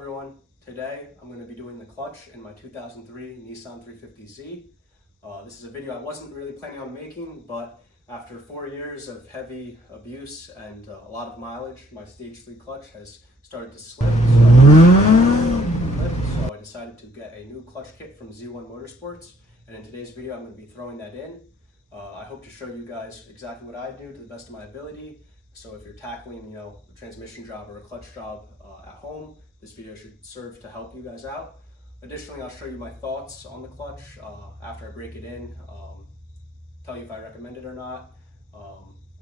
everyone. Today I'm going to be doing the clutch in my 2003 Nissan 350Z. This is a video I wasn't really planning on making, but after 4 years of heavy abuse and a lot of mileage, my stage 3 clutch has started to slip. So I decided to get a new clutch kit from Z1 Motorsports, and in today's video I'm going to be throwing that in. I hope to show you guys exactly what I do to the best of my ability. So if you're tackling, a transmission job or a clutch job at home, this video should serve to help you guys out. Additionally, I'll show you my thoughts on the clutch after I break it in, tell you if I recommend it or not,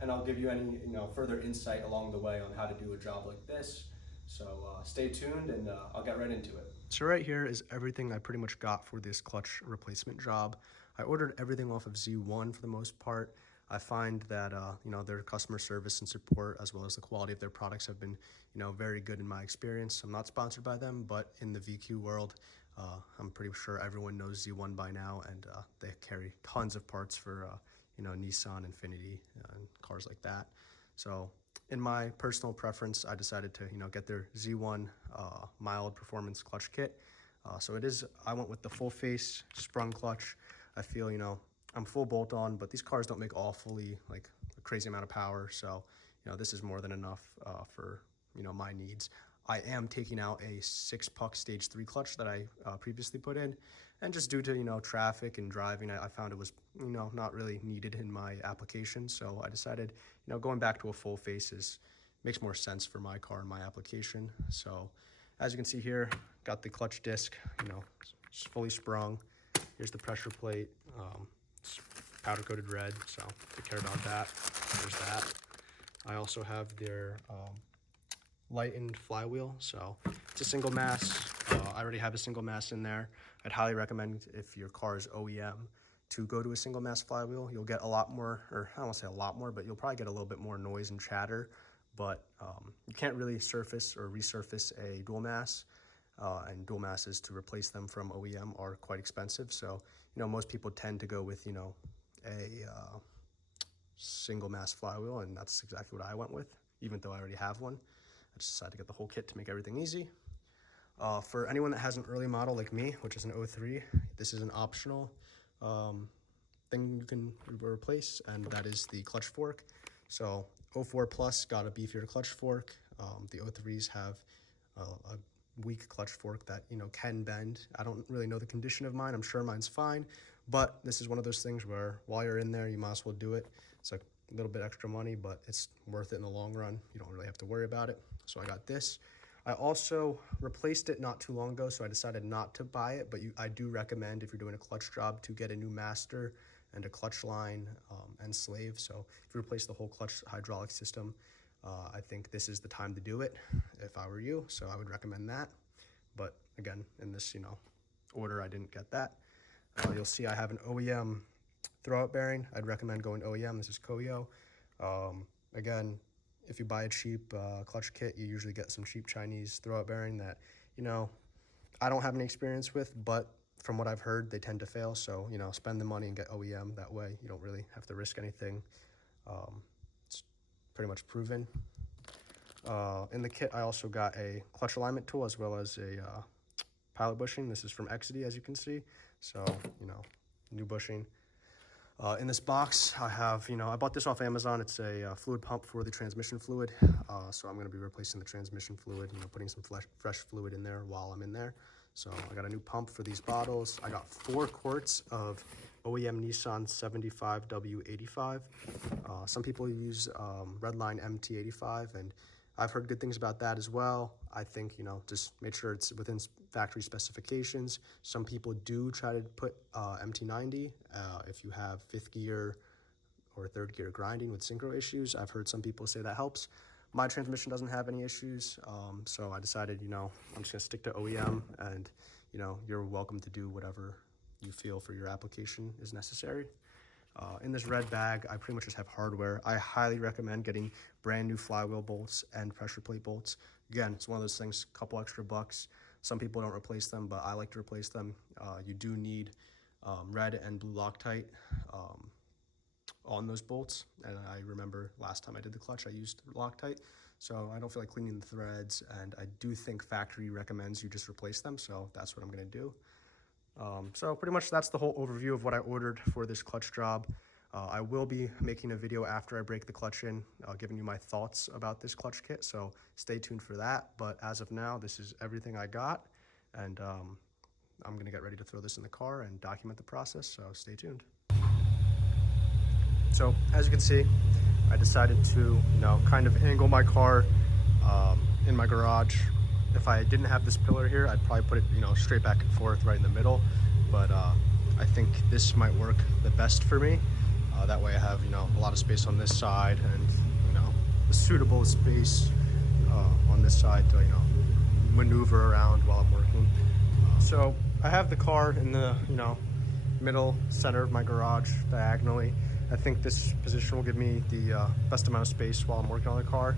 and I'll give you any further insight along the way on how to do a job like this. So stay tuned and I'll get right into it. So right here is everything I pretty much got for this clutch replacement job. I ordered everything off of Z1 for the most part. I find that their customer service and support, as well as the quality of their products, have been very good in my experience. I'm not sponsored by them, but in the VQ world, I'm pretty sure everyone knows Z1 by now, and they carry tons of parts for Nissan, Infiniti, and cars like that. So in my personal preference, I decided to get their Z1 mild performance clutch kit. I went with the full face sprung clutch. I feel I'm full bolt on, but these cars don't make awfully like a crazy amount of power, so this is more than enough for my needs. I am taking out a 6-puck stage 3 clutch that I previously put in, and just due to traffic and driving, I found it was not really needed in my application. So I decided going back to a full face makes more sense for my car and my application. So as you can see here, got the clutch disc, it's fully sprung. Here's the pressure plate. It's powder coated red, so take care about that. There's that. I also have their lightened flywheel, so it's a single mass. I already have a single mass in there. I'd highly recommend, if your car is OEM, to go to a single mass flywheel. You'll get a lot more, or I don't want to say a lot more, but you'll probably get a little bit more noise and chatter, but you can't really surface or resurface a dual mass, and dual masses to replace them from OEM are quite expensive. So most people tend to go with a single mass flywheel, and that's exactly what I went with, even though I already have one. I just decided to get the whole kit to make everything easy. For anyone that has an early model like me, which is an 03, this is an optional thing you can replace, and that is the clutch fork. So 04 plus got a beefier clutch fork. The 03s have a weak clutch fork that can bend. I don't really know the condition of mine. I'm sure mine's fine, but this is one of those things where while you're in there, you might as well do it. It's like a little bit extra money, but it's worth it in the long run. You don't really have to worry about it. So I got this. I also replaced it not too long ago, so I decided not to buy it, but I do recommend, if you're doing a clutch job, to get a new master and a clutch line and slave. So if you replace the whole clutch hydraulic system, I think this is the time to do it if I were you. So I would recommend that. But again, in this order, I didn't get that. You'll see I have an OEM throwout bearing. I'd recommend going OEM. This is Koyo. Again, if you buy a cheap clutch kit, you usually get some cheap Chinese throwout bearing that I don't have any experience with, but from what I've heard, they tend to fail. So spend the money and get OEM. That way you don't really have to risk anything. It's pretty much proven. In the kit, I also got a clutch alignment tool as well as a pilot bushing. This is from Exidy, as you can see. So new bushing. In this box, I have, I bought this off Amazon. It's a fluid pump for the transmission fluid. So I'm going to be replacing the transmission fluid, putting some fresh fluid in there while I'm in there. So I got a new pump for these bottles. I got 4 quarts of OEM Nissan 75W85. Some people use Redline MT85, and I've heard good things about that as well. I think, just make sure it's within factory specifications. Some people do try to put MT90 if you have 5th gear or 3rd gear grinding with synchro issues. I've heard some people say that helps. My transmission doesn't have any issues, so I decided, I'm just gonna stick to OEM, and, you're welcome to do whatever you feel for your application is necessary. In this red bag, I pretty much just have hardware. I highly recommend getting brand new flywheel bolts and pressure plate bolts. Again, it's one of those things, a couple extra bucks. Some people don't replace them, but I like to replace them. You do need red and blue Loctite on those bolts. And I remember last time I did the clutch, I used Loctite. so I don't feel like cleaning the threads, and I do think factory recommends you just replace them, so that's what I'm gonna do. So pretty much that's the whole overview of what I ordered for this clutch job. I will be making a video after I break the clutch in, giving you my thoughts about this clutch kit, so stay tuned for that. But as of now, this is everything I got, and I'm gonna get ready to throw this in the car and document the process, so stay tuned. So as you can see, I decided to, kind of angle my car in my garage. If I didn't have this pillar here, I'd probably put it, straight back and forth right in the middle. But I think this might work the best for me. That way I have, a lot of space on this side and, a suitable space on this side to, maneuver around while I'm working. So I have the car in the, middle center of my garage diagonally. I think this position will give me the best amount of space while I'm working on the car.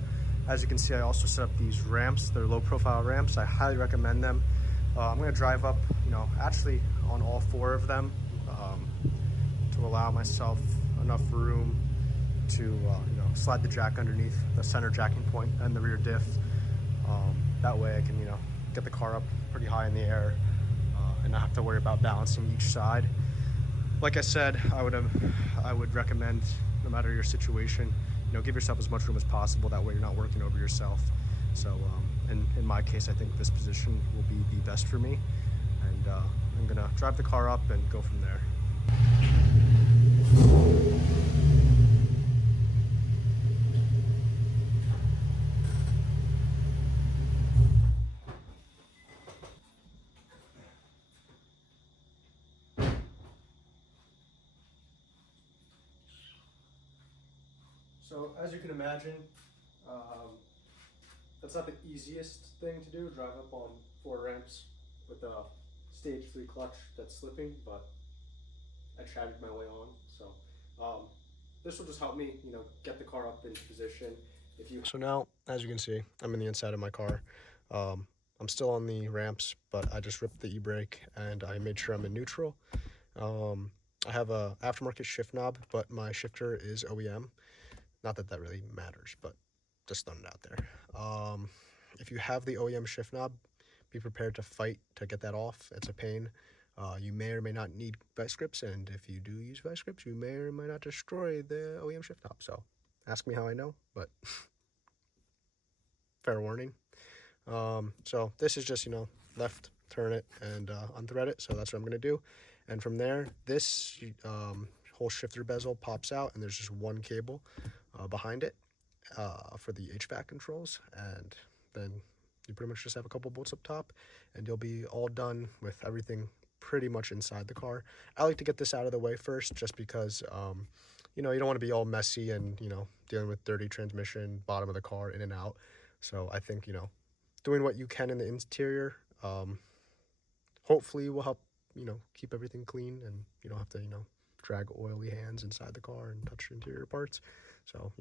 As you can see, I also set up these ramps. They're low profile ramps. I highly recommend them. I'm gonna drive up, actually on all 4 of them to allow myself enough room to, slide the jack underneath the center jacking point and the rear diff. That way I can, get the car up pretty high in the air and not have to worry about balancing each side. Like I said, I would recommend, no matter your situation, give yourself as much room as possible. That way you're not working over yourself. So in my case, I think this position will be the best for me. And I'm gonna drive the car up and go from there. So as you can imagine, that's not the easiest thing to do, drive up on 4 ramps with a stage 3 clutch that's slipping, but I chatted my way on. So this will just help me, get the car up into position. So now, as you can see, I'm in the inside of my car. I'm still on the ramps, but I just ripped the e-brake and I made sure I'm in neutral. I have a aftermarket shift knob, but my shifter is OEM. Not that that really matters, but just throwing it out there. If you have the OEM shift knob, be prepared to fight to get that off. It's a pain. You may or may not need vice grips, and if you do use vice grips, you may or may not destroy the OEM shift knob. So ask me how I know, but fair warning. So this is just, left, turn it, and unthread it. So that's what I'm going to do. And from there, this whole shifter bezel pops out, and there's just one cable behind it for the HVAC controls. And then you pretty much just have a couple bolts up top, and you'll be all done with everything pretty much inside the car. I like to get this out of the way first, just because, you don't want to be all messy and, dealing with dirty transmission, bottom of the car, in and out. So I think, doing what you can in the interior, hopefully will help, keep everything clean, and you don't have to, drag oily hands inside the car and touch interior parts. So,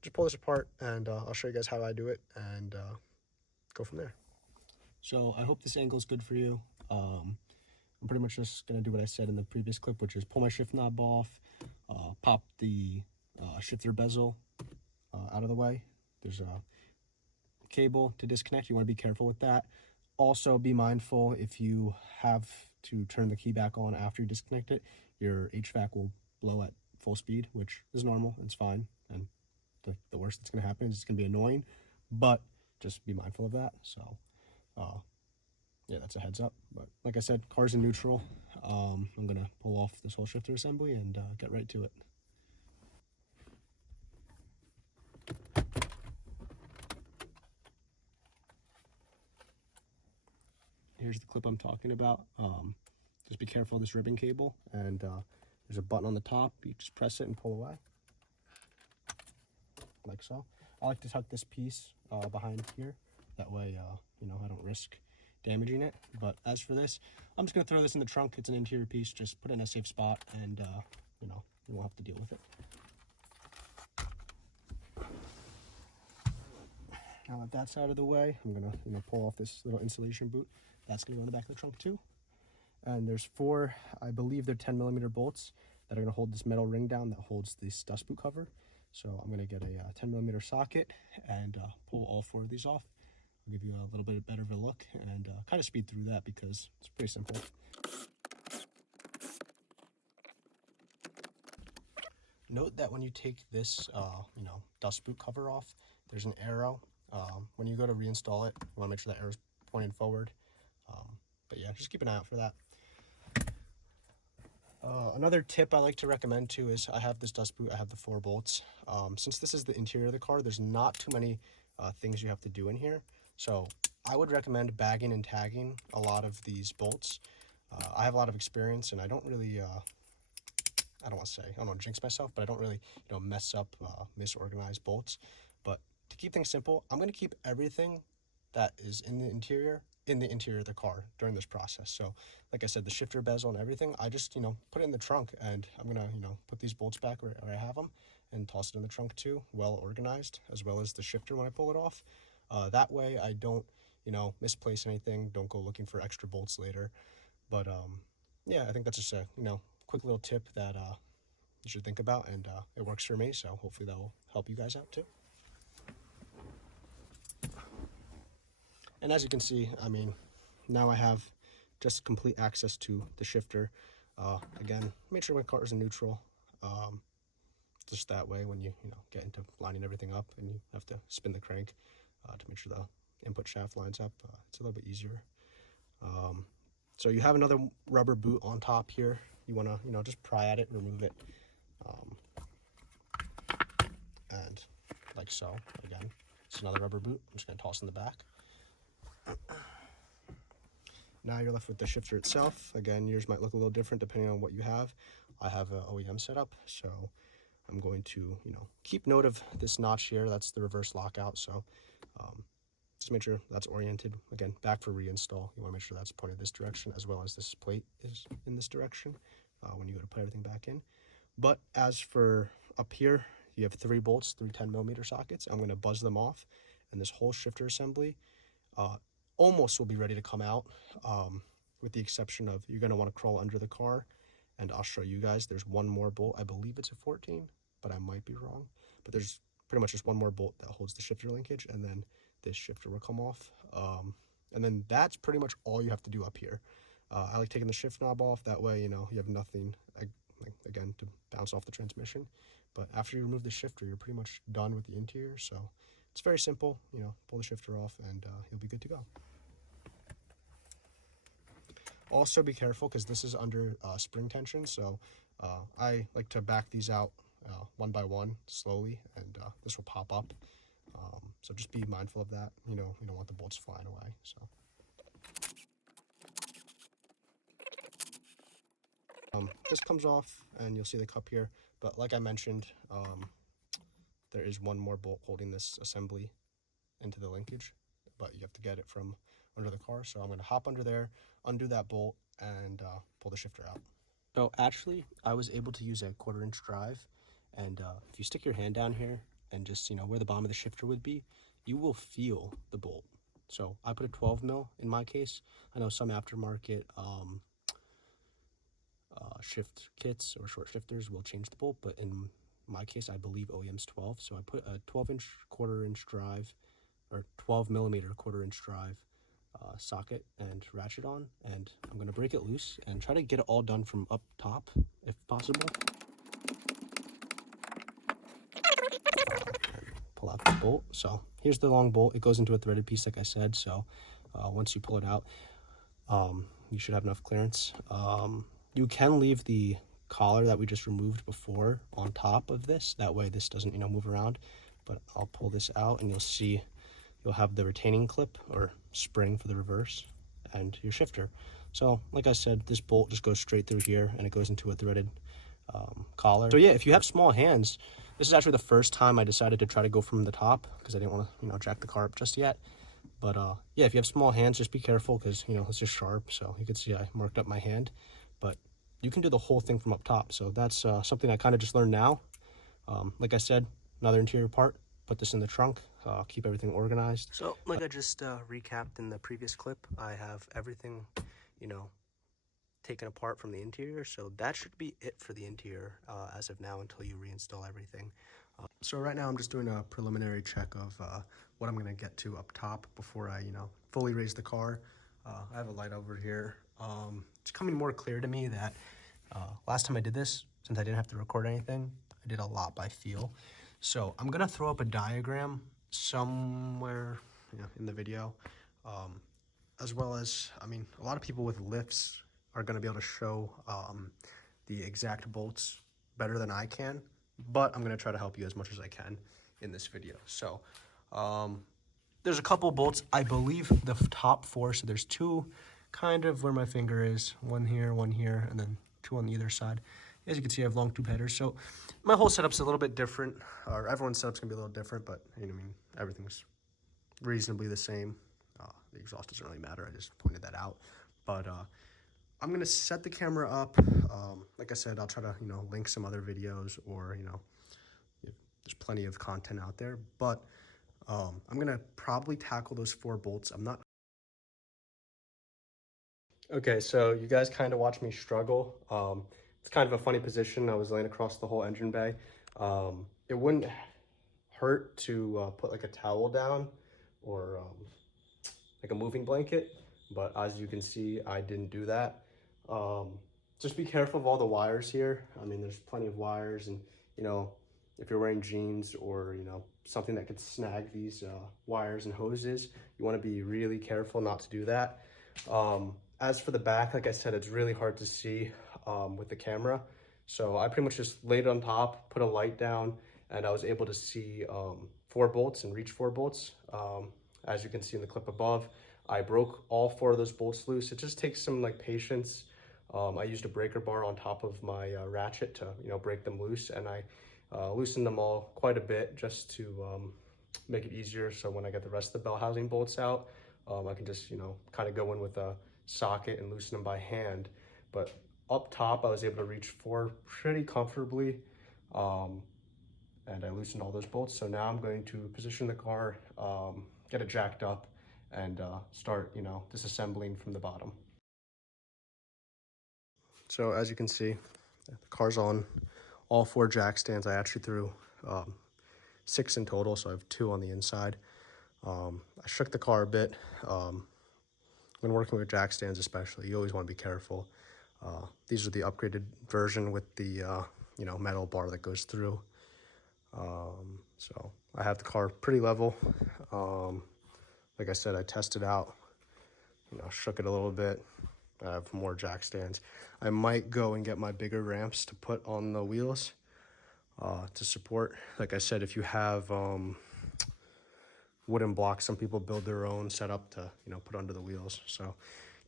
just pull this apart, and I'll show you guys how I do it, and go from there. So I hope this angle is good for you. I'm pretty much just going to do what I said in the previous clip, which is pull my shift knob off, pop the shifter bezel out of the way. There's a cable to disconnect. You want to be careful with that. Also, be mindful, if you have to turn the key back on after you disconnect it, your HVAC will blow at full speed, which is normal. It's fine. And the worst that's going to happen is it's going to be annoying, but just be mindful of that. So, yeah, that's a heads up. But like I said, car's in neutral. I'm going to pull off this whole shifter assembly and get right to it. Here's the clip I'm talking about. Just be careful of this ribbon cable, and there's a button on the top. You just press it and pull away, like so. I like to tuck this piece behind here. That way, I don't risk damaging it. But as for this, I'm just gonna throw this in the trunk. It's an interior piece. Just put it in a safe spot, and you won't have to deal with it. Now that that's out of the way, I'm gonna pull off this little insulation boot. That's gonna go in the back of the trunk too. And there's 4, I believe they're 10mm bolts that are gonna hold this metal ring down that holds this dust boot cover. So I'm going to get a 10mm socket and pull all 4 of these off. I'll give you a little bit better of a look and kind of speed through that because it's pretty simple. Note that when you take this, dust boot cover off, there's an arrow. When you go to reinstall it, you want to make sure that arrow's pointed forward. But yeah, just keep an eye out for that. Another tip I like to recommend too is I have this dust boot, I have the 4 bolts. Since this is the interior of the car, there's not too many things you have to do in here. So I would recommend bagging and tagging a lot of these bolts. I have a lot of experience and I don't really, I don't want to jinx myself, but I don't really, mess up misorganized bolts. But to keep things simple, I'm going to keep everything that is in the interior of the car during this process. So like I said, the shifter bezel and everything, I just, put it in the trunk and I'm going to, put these bolts back where I have them and toss it in the trunk too, well organized, as well as the shifter when I pull it off. That way I don't, misplace anything, don't go looking for extra bolts later. But yeah, I think that's just a, quick little tip that you should think about, and it works for me, so hopefully that will help you guys out too. And as you can see, I mean, now I have just complete access to the shifter. Again, make sure my car is in neutral. Just that way when you get into lining everything up and you have to spin the crank to make sure the input shaft lines up, it's a little bit easier. So you have another rubber boot on top here. You want to, just pry at it, remove it. And like so, again, it's another rubber boot. I'm just going to toss in the back. Now you're left with the shifter itself. Again, yours might look a little different depending on what you have. I have an OEM setup, so I'm going to, keep note of this notch here. That's the reverse lockout. So just make sure that's oriented. Again, back for reinstall. You want to make sure that's pointed this direction, as well as this plate is in this direction when you go to put everything back in. But as for up here, you have 3 bolts, 3 10mm sockets. I'm going to buzz them off, and this whole shifter assembly almost will be ready to come out, with the exception of you're going to want to crawl under the car, and I'll show you guys. There's one more bolt. I believe it's a 14, but I might be wrong. But there's pretty much just one more bolt that holds the shifter linkage, and then this shifter will come off. And then that's pretty much all you have to do up here. I like taking the shift knob off. That way, you have nothing, again, to bounce off the transmission. But after you remove the shifter, you're pretty much done with the interior. So it's very simple, pull the shifter off and you'll be good to go. Also be careful because this is under spring tension. So I like to back these out one by one slowly, and this will pop up. So just be mindful of that. You don't want the bolts flying away. So. This comes off and you'll see the cup here, but like I mentioned, there is one more bolt holding this assembly into the linkage, but you have to get it from under the car. So I'm going to hop under there, undo that bolt, and pull the shifter out. So actually, I was able to use a 1/4-inch drive, and if you stick your hand down here and just, where the bottom of the shifter would be, you will feel the bolt. So I put a 12mm in my case. I know some aftermarket shift kits or short shifters will change the bolt, but in my case, I believe OEM's 12. So I put a 12-inch 1/4-inch drive, or 12mm 1/4-inch drive socket and ratchet on, and I'm going to break it loose and try to get it all done from up top if possible. Pull out the bolt. So here's the long bolt. It goes into a threaded piece, like I said. So once you pull it out, you should have enough clearance. You can leave the collar that we just removed before on top of this. That way this doesn't, move around. But I'll pull this out and you'll see you'll have the retaining clip or spring for the reverse and your shifter. So like I said, this bolt just goes straight through here and it goes into a threaded collar. So yeah, if you have small hands, this is actually the first time I decided to try to go from the top because I didn't want to, jack the car up just yet. But yeah, if you have small hands, just be careful because, it's just sharp. So you can see I marked up my hand, but you can do the whole thing from up top. So that's something I kind of just learned now. Like I said, another interior part, put this in the trunk, keep everything organized. So like I just recapped in the previous clip, I have everything, taken apart from the interior. So that should be it for the interior as of now until you reinstall everything. So right now I'm just doing a preliminary check of what I'm gonna get to up top before I, fully raise the car. I have a light over here. It's coming more clear to me that last time I did this, since I didn't have to record anything, I did a lot by feel. So I'm gonna throw up a diagram somewhere, in the video, as well as, a lot of people with lifts are gonna be able to show the exact bolts better than I can, but I'm gonna try to help you as much as I can in this video. So there's a couple bolts, I believe the top four, so there's two kind of where my finger is, one here, and then two on either side. As you can see, I have long tube headers, so my whole setup's a little bit different, or everyone's setup's gonna be a little different, but everything's reasonably the same. The exhaust doesn't really matter, I just pointed that out. But I'm gonna set the camera up. Like I said, I'll try to, link some other videos, or, there's plenty of content out there, but I'm gonna probably tackle those 4 bolts. I'm not. Okay, so you guys kind of watch me struggle. It's kind of a funny position. I was laying across the whole engine bay. It wouldn't hurt to put like a towel down, or like a moving blanket, but as you can see, I didn't do that. Just be careful of all the wires here. There's plenty of wires, and if you're wearing jeans, or something that could snag these wires and hoses, you want to be really careful not to do that. As for the back, like I said, it's really hard to see with the camera, so I pretty much just laid it on top, put a light down, and I was able to see 4 bolts and reach 4 bolts. As you can see in the clip above, I broke all 4 of those bolts loose. It just takes some patience. I used a breaker bar on top of my ratchet to break them loose, and I loosened them all quite a bit just to make it easier. So when I get the rest of the bell housing bolts out, I can just kind of go in with a socket and loosen them by hand. But up top, I was able to reach 4 pretty comfortably. And I loosened all those bolts. So now I'm going to position the car, get it jacked up, and start, disassembling from the bottom. So as you can see, the car's on all 4 jack stands. I actually threw 6 in total, so I have 2 on the inside. I shook the car a bit. When working with jack stands especially, you always want to be careful. These are the upgraded version with the metal bar that goes through. So I have the car pretty level. Like I said, I tested out, shook it a little bit. I have more jack stands. I might go and get my bigger ramps to put on the wheels to support. Like I said, if you have wooden blocks, some people build their own setup to put under the wheels. So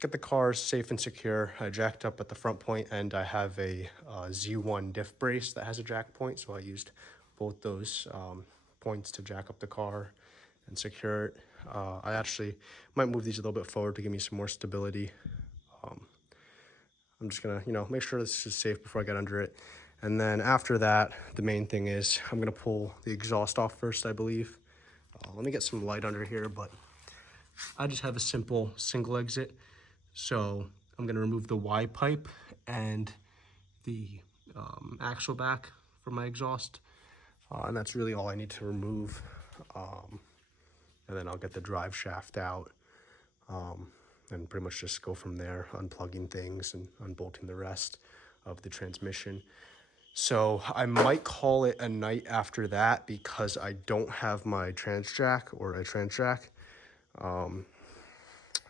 get the car safe and secure. I jacked up at the front point, and I have a Z1 diff brace that has a jack point, so I used both those points to jack up the car and secure it. I actually might move these a little bit forward to give me some more stability. I'm just gonna make sure this is safe before I get under it, and then after that, the main thing is I'm gonna pull the exhaust off first, I believe. Let me get some light under here, but I just have a simple single exit, so I'm gonna remove the Y pipe and the axle back from my exhaust. And that's really all I need to remove. And then I'll get the drive shaft out, and pretty much just go from there, unplugging things and unbolting the rest of the transmission. So I might call it a night after that, because I don't have my trans jack or a trans jack.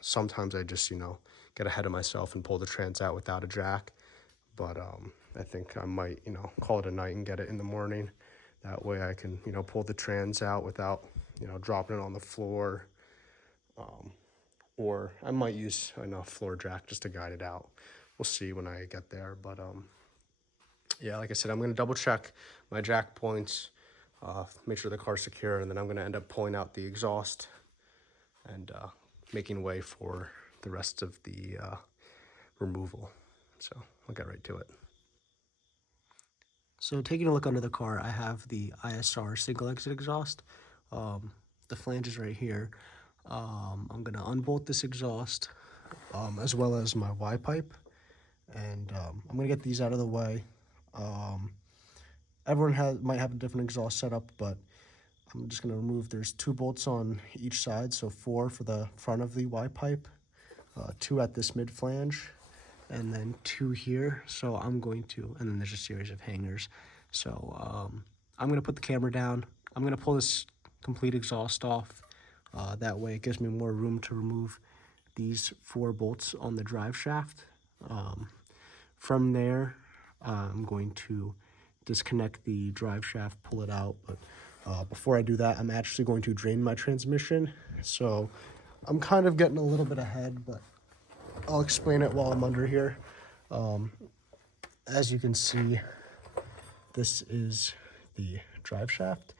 Sometimes I just, get ahead of myself and pull the trans out without a jack. But I think I might, call it a night and get it in the morning. That way I can, pull the trans out without, dropping it on the floor. Or I might use a floor jack just to guide it out. We'll see when I get there. But yeah, like I said, I'm going to double check my jack points, make sure the car's secure, and then I'm going to end up pulling out the exhaust and making way for the rest of the removal. So I'll get right to it. So taking a look under the car, I have the ISR single exit exhaust. The flange is right here. I'm gonna unbolt this exhaust, as well as my Y pipe, and I'm gonna get these out of the way. everyone might have a different exhaust setup, but I'm just going to remove, there's 2 bolts on each side, so 4 for the front of the Y pipe, 2 at this mid flange, and then 2 here. So I'm going to, and then there's a series of hangers. So I'm going to put the camera down. I'm going to pull this complete exhaust off. That way it gives me more room to remove these 4 bolts on the drive shaft. From there, I'm going to disconnect the drive shaft, pull it out. But before I do that, I'm actually going to drain my transmission. So I'm kind of getting a little bit ahead, but I'll explain it while I'm under here. As you can see, this is the drive shaft.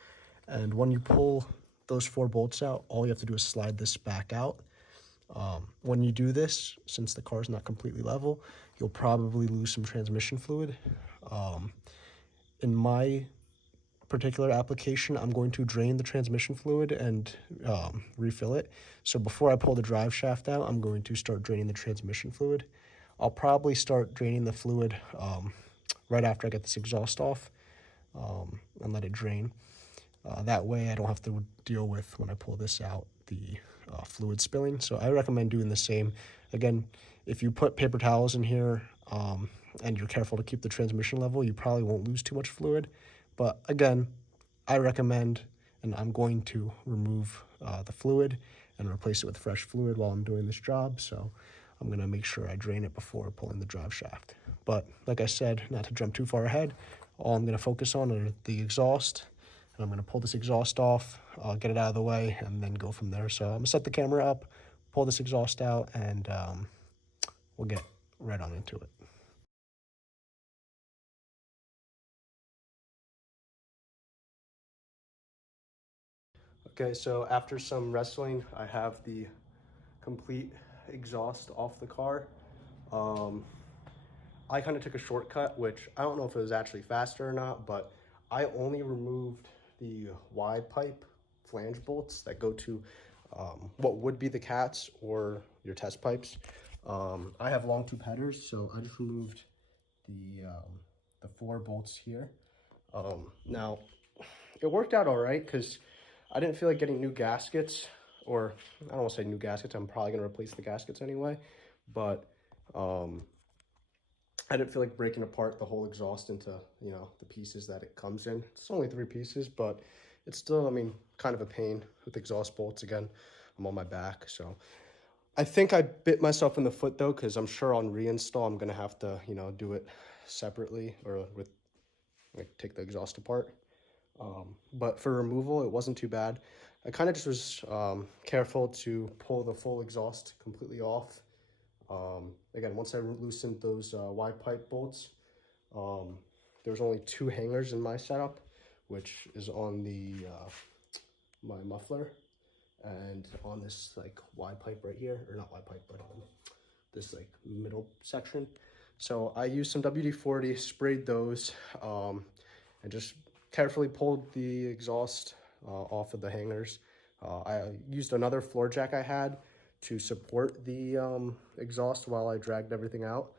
And when you pull those 4 bolts out, all you have to do is slide this back out. When you do this, since the car is not completely level, you'll probably lose some transmission fluid. In my particular application, I'm going to drain the transmission fluid and refill it. So before I pull the drive shaft out, I'm going to start draining the transmission fluid. I'll probably start draining the fluid right after I get this exhaust off and let it drain. That way I don't have to deal with, when I pull this out, the fluid spilling. So I recommend doing the same. Again, if you put paper towels in here and you're careful to keep the transmission level, you probably won't lose too much fluid. But again, I recommend, and I'm going to remove the fluid and replace it with fresh fluid while I'm doing this job. So I'm going to make sure I drain it before pulling the drive shaft. But like I said, not to jump too far ahead, all I'm going to focus on are the exhaust. And I'm going to pull this exhaust off, get it out of the way, and then go from there. So I'm going to set the camera up, pull this exhaust out, and we'll get right on into it. Okay, so after some wrestling, I have the complete exhaust off the car. I kind of took a shortcut, which I don't know if it was actually faster or not, but I only removed the Y pipe flange bolts that go to what would be the cats or your test pipes. I have long tube headers, so I just removed the 4 bolts here. Now, it worked out all right because I didn't feel like getting new gaskets, or I don't want to say new gaskets, I'm probably going to replace the gaskets anyway, but I didn't feel like breaking apart the whole exhaust into, you know, the pieces that it comes in. It's only 3 pieces, but it's still, I mean, kind of a pain with exhaust bolts. Again, I'm on my back, so I think I bit myself in the foot though, because I'm sure on reinstall I'm gonna have to, you know, do it separately or with like take the exhaust apart. But for removal, it wasn't too bad. I kind of just was careful to pull the full exhaust completely off. Again, once I loosened those Y pipe bolts, there's only 2 hangers in my setup, which is on the my muffler and on this like Y pipe right here, or not Y pipe, but this like middle section. So I used some WD-40, sprayed those, and just carefully pulled the exhaust off of the hangers. I used another floor jack I had to support the exhaust while I dragged everything out,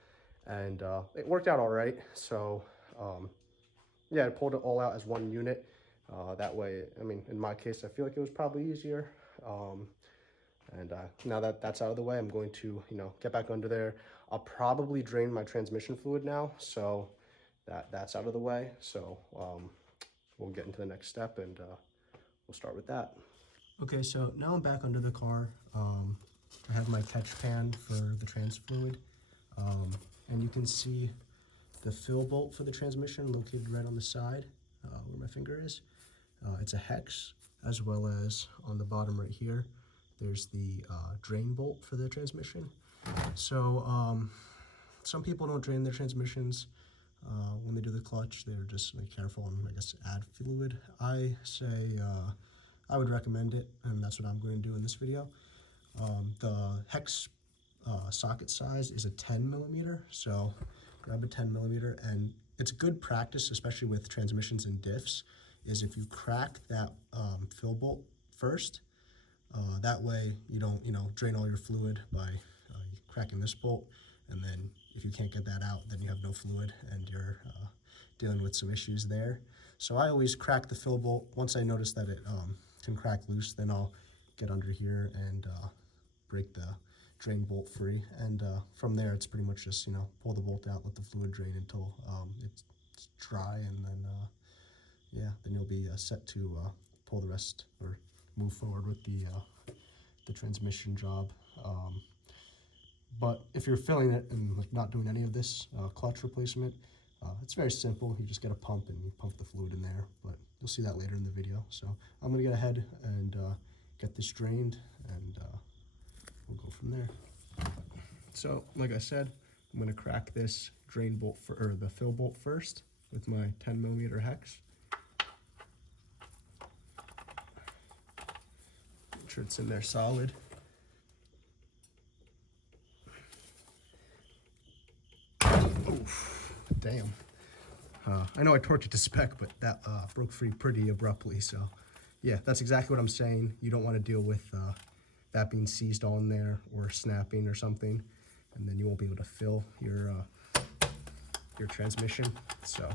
and it worked out all right. So yeah, I pulled it all out as one unit. That way, I mean, in my case, I feel like it was probably easier. And now that that's out of the way, I'm going to, you know, get back under there. I'll probably drain my transmission fluid now, so that's out of the way. So we'll get into the next step, and we'll start with that. Okay, so now I'm back under the car. I have my catch pan for the trans fluid, and you can see the fill bolt for the transmission located right on the side where my finger is. It's a hex, as well as on the bottom right here, there's the drain bolt for the transmission. So some people don't drain their transmissions when they do the clutch. They're just like, careful and I guess add fluid. I say I would recommend it, and that's what I'm going to do in this video. The hex socket size is a 10 millimeter, so grab a 10 millimeter, and it's good practice, especially with transmissions and diffs, is if you crack that fill bolt first, that way you don't, you know, drain all your fluid by cracking this bolt, and then if you can't get that out, then you have no fluid and you're dealing with some issues there. So I always crack the fill bolt. Once I notice that it can crack loose, then I'll get under here and break the drain bolt free. And from there, it's pretty much just, pull the bolt out, let the fluid drain until it's dry, and then then you'll be set to pull the rest or move forward with the transmission job. But if you're filling it and like not doing any of this clutch replacement, it's very simple. You just get a pump and you pump the fluid in there, but you'll see that later in the video. So I'm gonna get ahead and get this drained, and we'll go from there. So like I said, I'm gonna crack this drain bolt or the fill bolt first with my 10mm hex. Make sure it's in there solid. Oof, damn. I know I torqued it to spec, but that broke free pretty abruptly. So yeah, that's exactly what I'm saying. You don't want to deal with that being seized on there or snapping or something, and then you won't be able to fill your transmission. So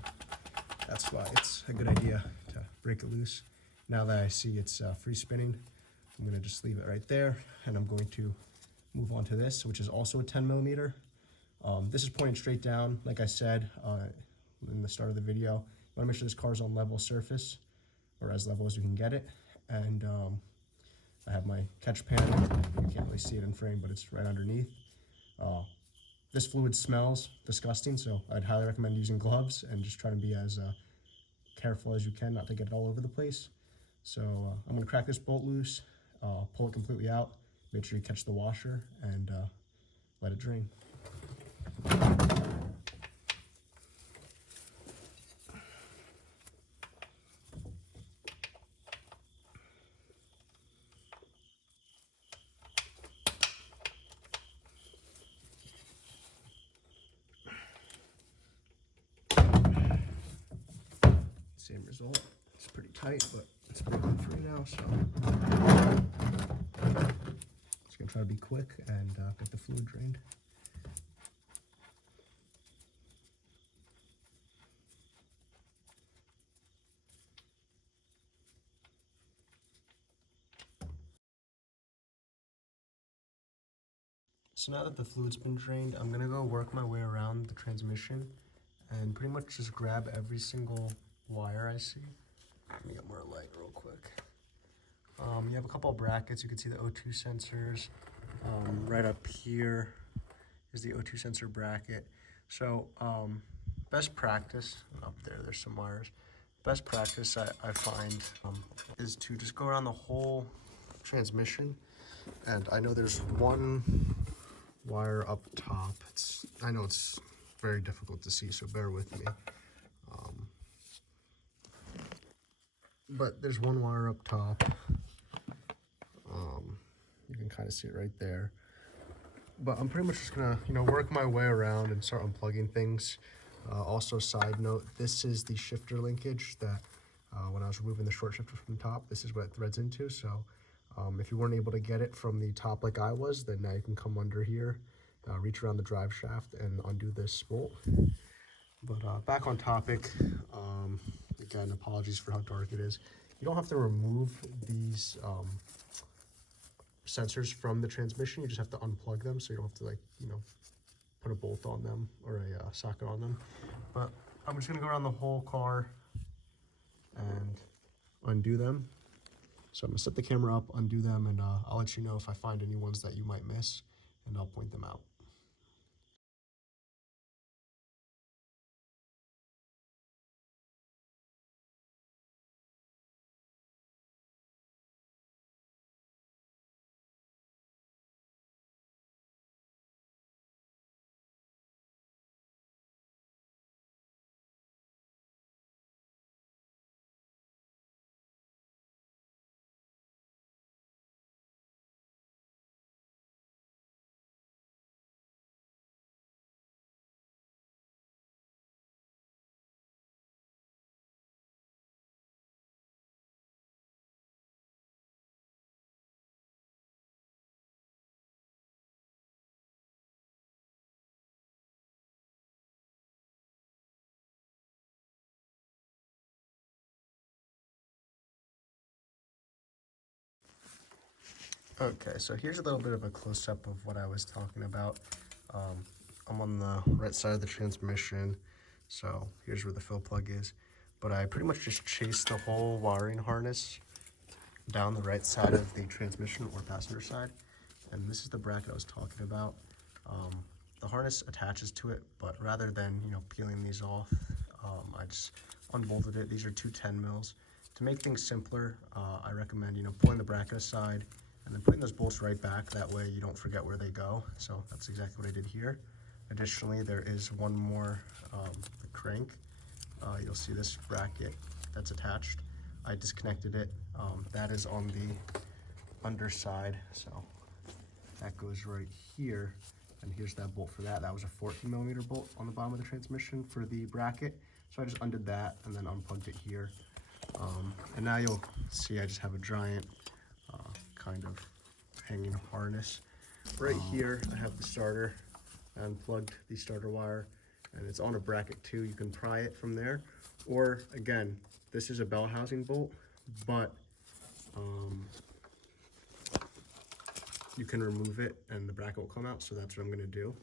that's why it's a good idea to break it loose. Now that I see it's free spinning, I'm gonna just leave it right there, and I'm going to move on to this, which is also a 10mm. This is pointing straight down, like I said in the start of the video. You wanna make sure this car's on level surface, or as level as you can get it. And I have my catch pan. You can't really see it in frame, but it's right underneath. This fluid smells disgusting, so I'd highly recommend using gloves and just try to be as careful as you can not to get it all over the place. So I'm gonna crack this bolt loose, pull it completely out, make sure you catch the washer, and let it drain. Same result. It's pretty tight, but it's broken free now, so just gonna try to be quick and get the fluid drained. So now that the fluid's been drained, I'm gonna go work my way around the transmission and pretty much just grab every single wire I see. Let me get more light real quick. You have a couple of brackets. You can see the O2 sensors. Right up here is the O2 sensor bracket. So best practice, up there's some wires. Best practice I find is to just go around the whole transmission. And I know there's one wire up top. I know it's very difficult to see, so bear with me. But there's one wire up top. You can kind of see it right there. But I'm pretty much just gonna, work my way around and start unplugging things. Also, side note, this is the shifter linkage that when I was removing the short shifter from the top, this is what it threads into. So if you weren't able to get it from the top like I was, then now you can come under here, reach around the drive shaft and undo this bolt. But back on topic, again, apologies for how dark it is. You don't have to remove these sensors from the transmission. You just have to unplug them, so you don't have to put a bolt on them or a socket on them. But I'm just gonna go around the whole car and undo them. So I'm gonna set the camera up, undo them, and I'll let you know if I find any ones that you might miss, and I'll point them out. Okay, so here's a little bit of a close-up of what I was talking about. I'm on the right side of the transmission, so here's where the fill plug is. But I pretty much just chased the whole wiring harness down the right side of the transmission or passenger side. And this is the bracket I was talking about. The harness attaches to it, but rather than, peeling these off, I just unbolted it. These are two 10 mils. To make things simpler, I recommend, pulling the bracket aside and then putting those bolts right back. That way you don't forget where they go. So that's exactly what I did here. Additionally, there is one more the crank. You'll see this bracket that's attached. I disconnected it. That is on the underside, so that goes right here. And here's that bolt for that. That was a 14 millimeter bolt on the bottom of the transmission for the bracket. So I just undid that and then unplugged it here. And now you'll see I just have a giant kind of hanging harness. Right here, I have the starter. I unplugged the starter wire, and it's on a bracket too. You can pry it from there, or again, this is a bell housing bolt, but you can remove it and the bracket will come out, so that's what I'm gonna do.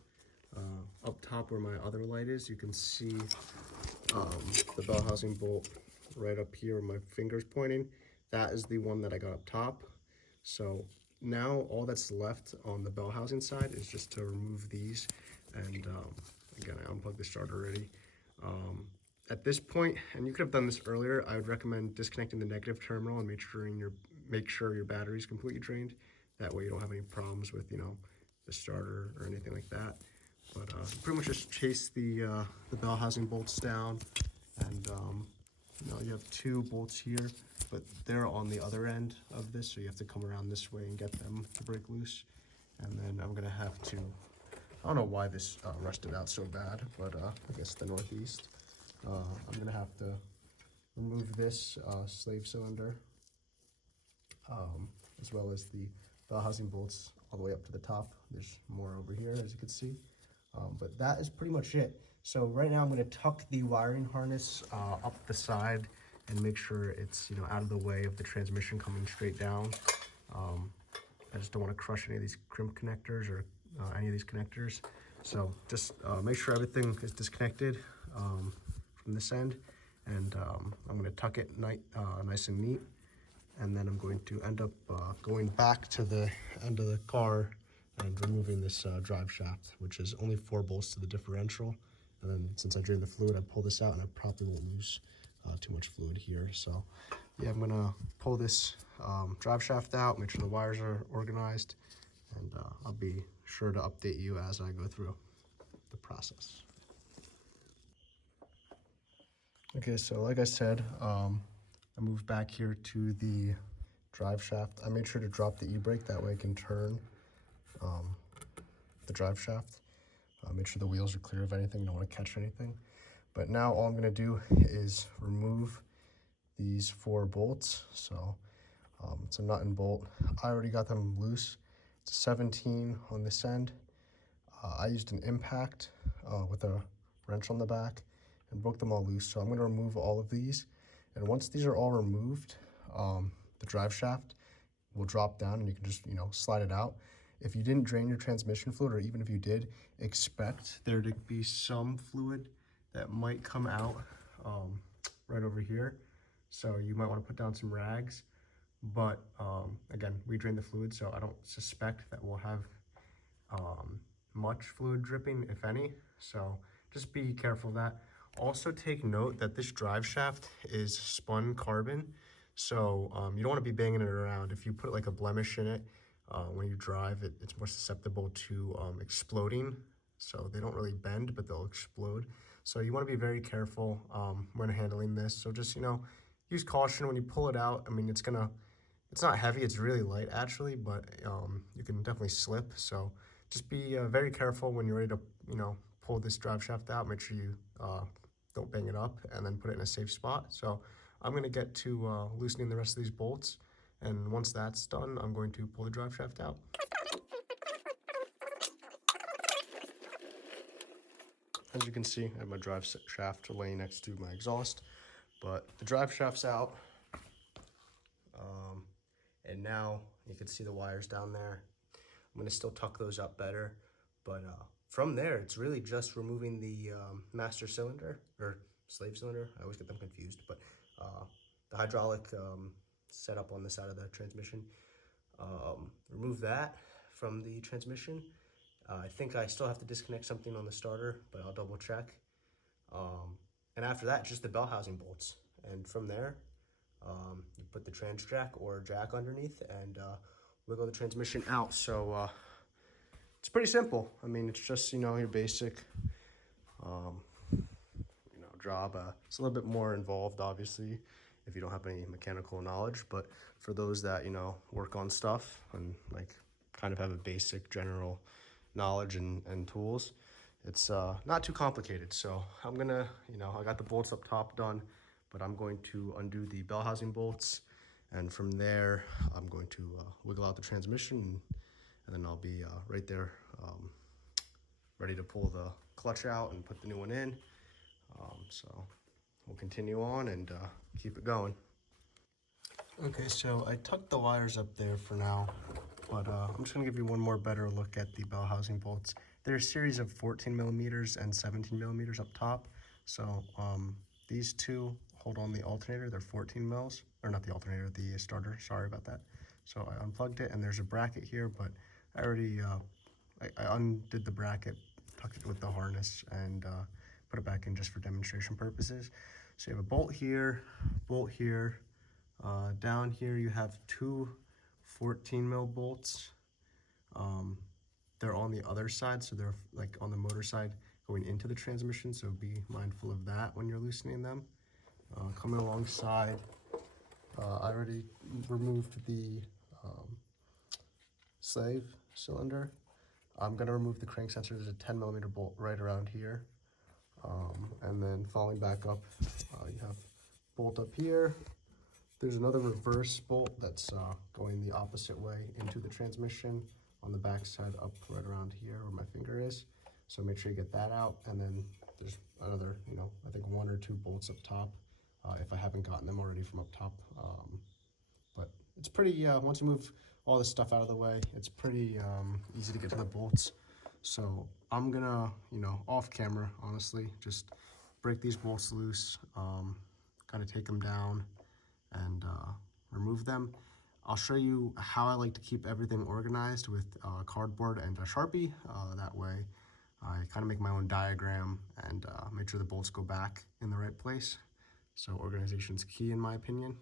Up top where my other light is, you can see the bell housing bolt right up here where my finger's pointing. That is the one that I got up top. So now all that's left on the bell housing side is just to remove these. And again, I unplugged the starter already. At this point, and you could have done this earlier, I would recommend disconnecting the negative terminal and make sure your battery's completely drained. That way you don't have any problems with, the starter or anything like that. But pretty much just chase the bell housing bolts down, and you have two bolts here, but they're on the other end of this, so you have to come around this way and get them to break loose. And then I'm gonna have to, I don't know why this rusted out so bad, but I guess the northeast. I'm gonna have to remove this slave cylinder, as well as the bell housing bolts all the way up to the top. There's more over here, as you can see. But that is pretty much it. So right now I'm going to tuck the wiring harness up the side and make sure it's out of the way of the transmission coming straight down. I just don't want to crush any of these crimp connectors or any of these connectors. So just make sure everything is disconnected from this end, and I'm going to tuck it nice and neat. And then I'm going to end up going back to the end of the car and removing this drive shaft, which is only 4 bolts to the differential. And then since I drained the fluid, I pull this out and I probably won't lose too much fluid here. So yeah, I'm gonna pull this drive shaft out, make sure the wires are organized, and I'll be sure to update you as I go through the process. Okay, so like I said, I moved back here to the drive shaft. I made sure to drop the e-brake, that way I can turn the drive shaft. Make sure the wheels are clear of anything, you don't want to catch anything. But now all I'm going to do is remove these 4 bolts. So it's a nut and bolt. I already got them loose. It's a 17 on this end. I used an impact with a wrench on the back and broke them all loose. So I'm going to remove all of these. And once these are all removed, the drive shaft will drop down and you can just, slide it out. If you didn't drain your transmission fluid, or even if you did, expect there to be some fluid that might come out right over here. So you might want to put down some rags. But again, we drained the fluid, so I don't suspect that we'll have much fluid dripping, if any. So just be careful of that. Also take note that this drive shaft is spun carbon. So you don't want to be banging it around. If you put like a blemish in it, when you drive, it's more susceptible to exploding. So they don't really bend, but they'll explode. So you want to be very careful when handling this. So just, use caution when you pull it out. I mean, it's not heavy, it's really light actually, but you can definitely slip. So just be very careful when you're ready to, pull this drive shaft out. Make sure you don't bang it up, and then put it in a safe spot. So I'm going to get to loosening the rest of these bolts. And once that's done, I'm going to pull the drive shaft out. As you can see, I have my drive shaft laying next to my exhaust, but the drive shaft's out. And now, You can see the wires down there. I'm gonna still tuck those up better, but from there, it's really just removing the master cylinder, or slave cylinder. I always get them confused, but the hydraulic setup on the side of the transmission. Remove that from the transmission. I think I still have to disconnect something on the starter, but I'll double check. And after that, just the bell housing bolts. And from there, you put the trans jack or jack underneath and wiggle the transmission out. So it's pretty simple. I mean, it's just, your basic, job. It's a little bit more involved, obviously, if you don't have any mechanical knowledge. But for those that, work on stuff and kind of have a basic general knowledge and tools, it's not too complicated. So I'm gonna, I got the bolts up top done, but I'm going to undo the bell housing bolts, and from there I'm going to wiggle out the transmission, and then I'll be right there ready to pull the clutch out and put the new one in. So we'll continue on and keep it going. Okay, so I tucked the wires up there for now, but I'm just gonna give you one more better look at the bell housing bolts. They're a series of 14 millimeters and 17 millimeters up top. So these two hold on the alternator. They're 14 mils, or not the alternator, the starter. Sorry about that. So I unplugged it, and there's a bracket here, but I already I undid the bracket, tucked it with the harness, and put it back in just for demonstration purposes. So you have a bolt here. Down here you have two 14 mil bolts. They're on the other side, so they're on the motor side going into the transmission, so be mindful of that when you're loosening them. Coming alongside, I already removed the slave cylinder. I'm gonna remove the crank sensor. There's a 10 millimeter bolt right around here. And then falling back up, you have bolt up here. There's another reverse bolt that's going the opposite way into the transmission on the back side, up right around here where my finger is. So make sure you get that out. And then there's another, I think 1 or 2 bolts up top, if I haven't gotten them already from up top. But it's pretty, once you move all this stuff out of the way, it's pretty easy to get to the bolts. So I'm gonna, off camera, honestly, just break these bolts loose, kind of take them down and remove them. I'll show you how I like to keep everything organized with cardboard and a Sharpie. That way I kind of make my own diagram and make sure the bolts go back in the right place. So organization's key in my opinion.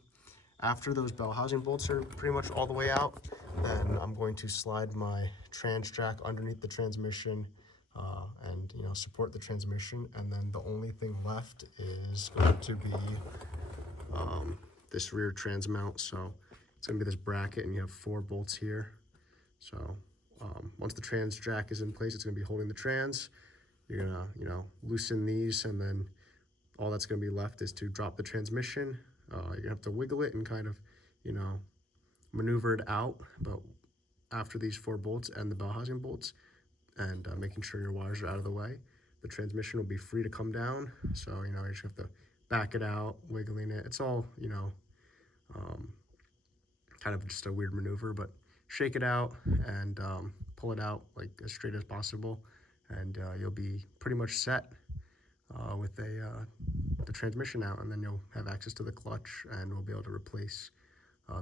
After those bell housing bolts are pretty much all the way out, then I'm going to slide my trans jack underneath the transmission and support the transmission. And then the only thing left is going to be this rear trans mount. So it's gonna be this bracket, and you have 4 bolts here. So once the trans jack is in place, it's gonna be holding the trans. You're gonna loosen these, and then all that's gonna be left is to drop the transmission. You're gonna have to wiggle it and kind of, maneuver it out. But after these 4 bolts and the bell housing bolts, and making sure your wires are out of the way, the transmission will be free to come down. So, you just have to back it out, wiggling it. It's all, kind of just a weird maneuver, but shake it out and pull it out as straight as possible. And you'll be pretty much set with the transmission out, and then you'll have access to the clutch, and we'll be able to replace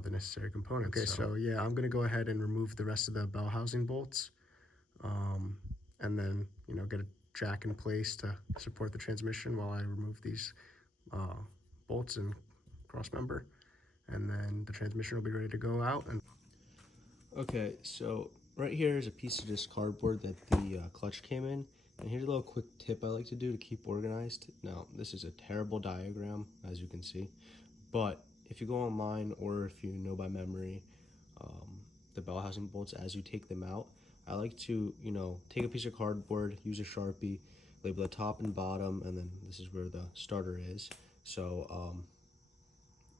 the necessary components. Okay, so yeah, I'm gonna go ahead and remove the rest of the bell housing bolts, and then get a jack in place to support the transmission while I remove these bolts and cross member, and then the transmission will be ready to go out. And okay, so right here is a piece of this cardboard that the clutch came in. And here's a little quick tip I like to do to keep organized. Now, this is a terrible diagram, as you can see, but if you go online or if you know by memory the bell housing bolts as you take them out, I like to, take a piece of cardboard, use a Sharpie, label the top and bottom, and then this is where the starter is. So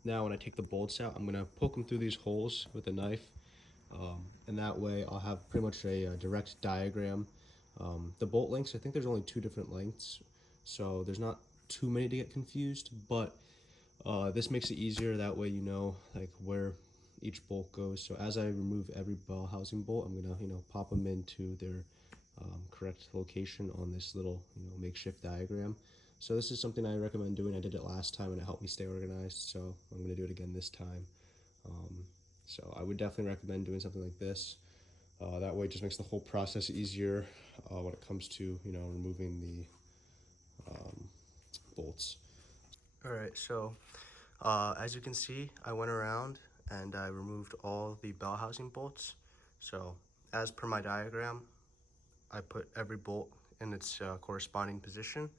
now when I take the bolts out, I'm gonna poke them through these holes with a knife, and that way I'll have pretty much a direct diagram. The bolt lengths, I think there's only 2 different lengths, so there's not too many to get confused, but this makes it easier. That way where each bolt goes. So as I remove every bell housing bolt, I'm gonna, pop them into their correct location on this little, makeshift diagram. So this is something I recommend doing. I did it last time and it helped me stay organized. So I'm gonna do it again this time. So I would definitely recommend doing something like this. That way it just makes the whole process easier when it comes to, removing the bolts. All right, so as you can see, I went around and I removed all the bell housing bolts. So as per my diagram, I put every bolt in its corresponding position.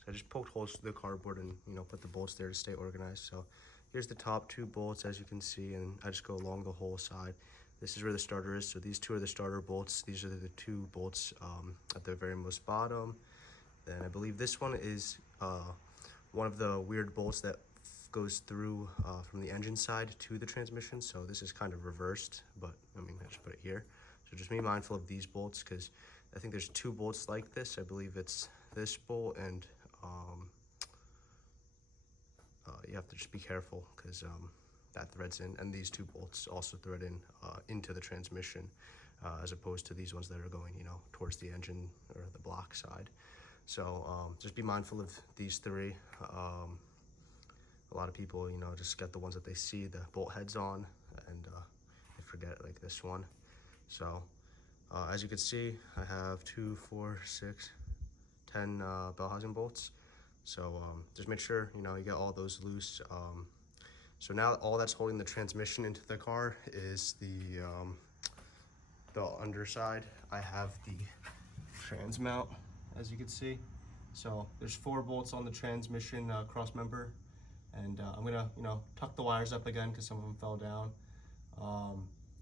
So I just poked holes through the cardboard and put the bolts there to stay organized. So here's the top 2 bolts, as you can see, and I just go along the whole side. This is where the starter is. So these 2 are the starter bolts. These are the 2 bolts at the very most bottom. Then I believe this one is one of the weird bolts that goes through from the engine side to the transmission. So this is kind of reversed, but I just put it here. So just be mindful of these bolts, because I think there's 2 bolts like this. I believe it's this bolt, and you have to just be careful because that threads in, and these 2 bolts also thread in into the transmission, as opposed to these ones that are going, towards the engine or the block side. So just be mindful of these 3. A lot of people, just get the ones that they see the bolt heads on, and they forget, like this one. So as you can see, I have 2, 4, 6, 10 bell housing bolts. So just make sure, you get all those loose. So now all that's holding the transmission into the car is the underside. I have the trans mount, as you can see. So there's 4 bolts on the transmission cross member, and I'm gonna, tuck the wires up again because some of them fell down.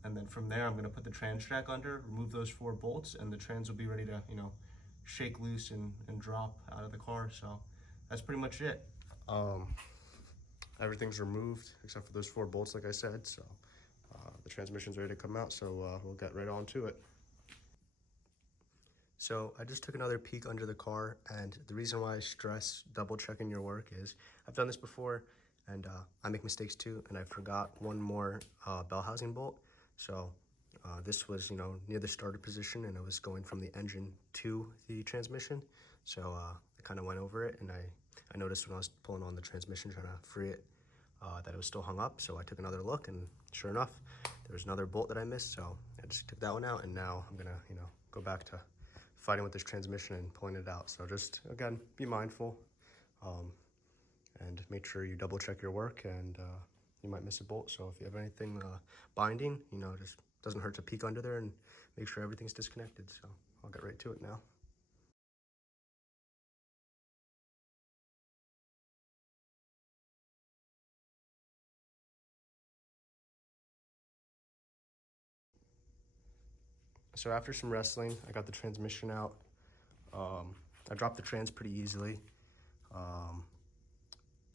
And then from there, I'm gonna put the trans jack under, remove those 4 bolts, and the trans will be ready to, shake loose and drop out of the car. So that's pretty much it. Everything's removed except for those 4 bolts, like I said. So the transmission's ready to come out, so we'll get right on to it. So I just took another peek under the car, and the reason why I stress double checking your work is I've done this before, and I make mistakes too, and I forgot one more bell housing bolt. So this was, near the starter position, and it was going from the engine to the transmission. So I kind of went over it, and I noticed when I was pulling on the transmission, trying to free it, that it was still hung up. So I took another look, and sure enough, there was another bolt that I missed. So I just took that one out, and now I'm gonna, go back to fighting with this transmission and pulling it out. So just, again, be mindful and make sure you double check your work, and you might miss a bolt. So if you have anything binding, just doesn't hurt to peek under there and make sure everything's disconnected. So I'll get right to it now. So after some wrestling, I got the transmission out. I dropped the trans pretty easily.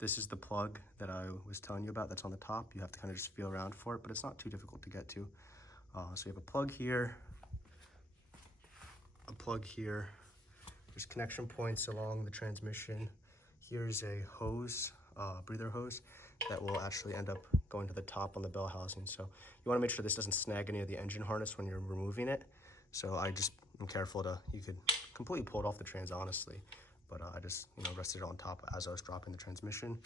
This is the plug that I was telling you about that's on the top. You have to kind of just feel around for it, but it's not too difficult to get to. So you have a plug here, a plug here. There's connection points along the transmission. Here's a hose, breather hose, that will actually end up going to the top on the bell housing. So you want to make sure this doesn't snag any of the engine harness when you're removing it. So I just am careful you could completely pull it off the trans, honestly. But I just, rested it on top as I was dropping the transmission.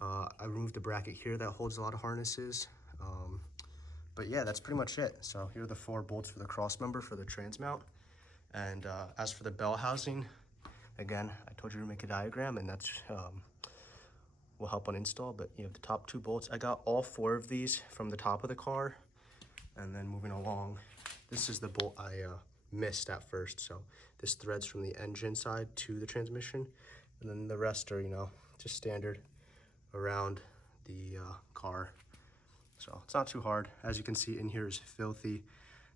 I removed the bracket here that holds a lot of harnesses. But yeah, that's pretty much it. So here are the 4 bolts for the cross member for the trans mount. And as for the bell housing, again, I told you to make a diagram, and that's will help on install. But you have the top 2 bolts. I got all 4 of these from the top of the car. And then moving along, this is the bolt I missed at first. So this threads from the engine side to the transmission, and then the rest are, just standard around the car. So it's not too hard. As you can see, in here is filthy.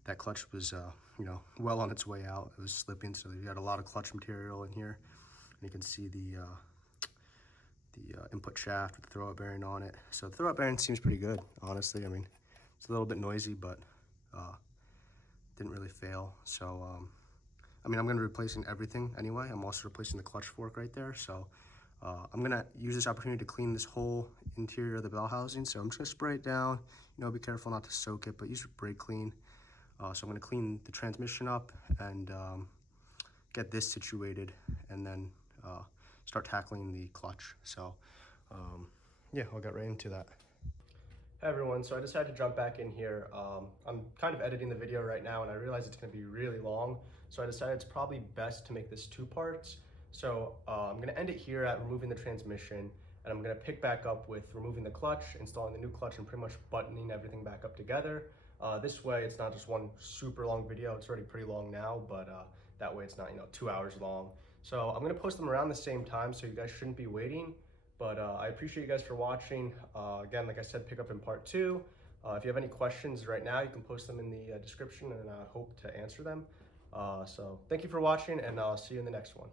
That clutch was, well on its way out. It was slipping, so you got a lot of clutch material in here. And you can see the input shaft with the throwout bearing on it. So the throwout bearing seems pretty good, honestly. It's a little bit noisy, but didn't really fail. So I'm going to be replacing everything anyway. I'm also replacing the clutch fork right there. So I'm gonna use this opportunity to clean this whole interior of the bell housing. So I'm just gonna spray it down. You know, be careful not to soak it, but use your brake clean. So I'm gonna clean the transmission up and get this situated, and then start tackling the clutch. So yeah, I'll get right into that. Hey everyone, so I decided to jump back in here. I'm kind of editing the video right now and I realize it's gonna be really long. So I decided it's probably best to make this 2 parts. So I'm gonna end it here at removing the transmission, and I'm gonna pick back up with removing the clutch, installing the new clutch, and pretty much buttoning everything back up together. This way it's not just one super long video. It's already pretty long now, but that way it's not 2 hours long. So I'm gonna post them around the same time, so you guys shouldn't be waiting. But I appreciate you guys for watching. Again, like I said, pick up in part 2. If you have any questions right now, you can post them in the description, and I hope to answer them. So thank you for watching, and I'll see you in the next one.